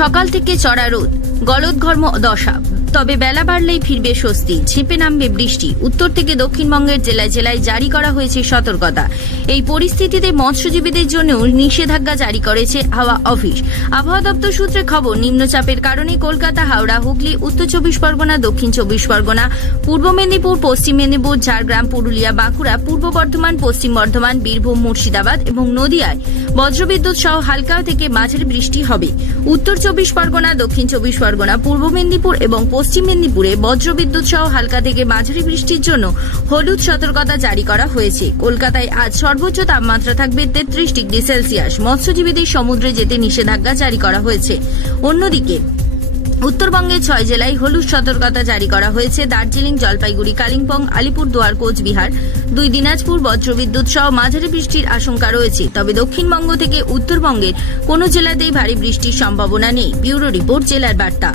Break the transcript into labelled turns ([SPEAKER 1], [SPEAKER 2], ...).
[SPEAKER 1] সকাল থেকে চড়া রোদ গলদঘর্ম দশা তবে বেলা বাড়লেই ফিরবে স্বস্তি ঝেঁপে নামবে বৃষ্টি উত্তর থেকে দক্ষিণবঙ্গের জেলায় জেলায় জারি করা হয়েছে সতর্কতা এই পরিস্থিতিতে মৎস্যজীবীদের জন্যও নিষেধাজ্ঞা জারি করেছে হাওয়া অফিস আবহাওয়া দপ্তর সূত্রে খবর নিম্নচাপের কারণে কলকাতা হাওড়া হুগলি উত্তর চব্বিশ পরগনা দক্ষিণ চব্বিশ পরগনা পূর্ব মেদিনীপুর পশ্চিম মেদিনীপুর ঝাড়গ্রাম পুরুলিয়া বাঁকুড়া পূর্ব বর্ধমান পশ্চিম বর্ধমান বীরভূম মুর্শিদাবাদ এবং নদিয়ায় বজ্রবিদ্যুৎ সহ হালকা থেকে মাঝারি বৃষ্টি হবে উত্তর চব্বিশ পরগনা দক্ষিণ চব্বিশ পরগনা পূর্ব মেদিনীপুর এবং পশ্চিম মেদিনীপুরে বজ্রবিদ্যুৎ সহ হালকা থেকে মাঝারি বৃষ্টির জন্য হলুদ সতর্কতা জারি করা হয়েছে কলকাতায় আজ সর্বোচ্চ তাপমাত্রা থাকবে তেত্রিশ ডিগ্রি সেলসিয়াস মৎস্যজীবীদের সমুদ্রে যেতে নিষেধাজ্ঞা জারি করা হয়েছে অন্যদিকে উত্তরবঙ্গে ছয় জেলায় হলুদ সতর্কতা জারি করা হয়েছে দার্জিলিং জলপাইগুড়ি কালিম্পং আলিপুরদুয়ার কোচবিহার দুই দিনাজপুর বজ্রবিদ্যুৎ সহ মাঝারি বৃষ্টির আশঙ্কা রয়েছে তবে দক্ষিণবঙ্গ থেকে উত্তরবঙ্গের কোনো জেলাতেই ভারী বৃষ্টির সম্ভাবনা নেই ব্যুরো রিপোর্ট জেলার বার্তা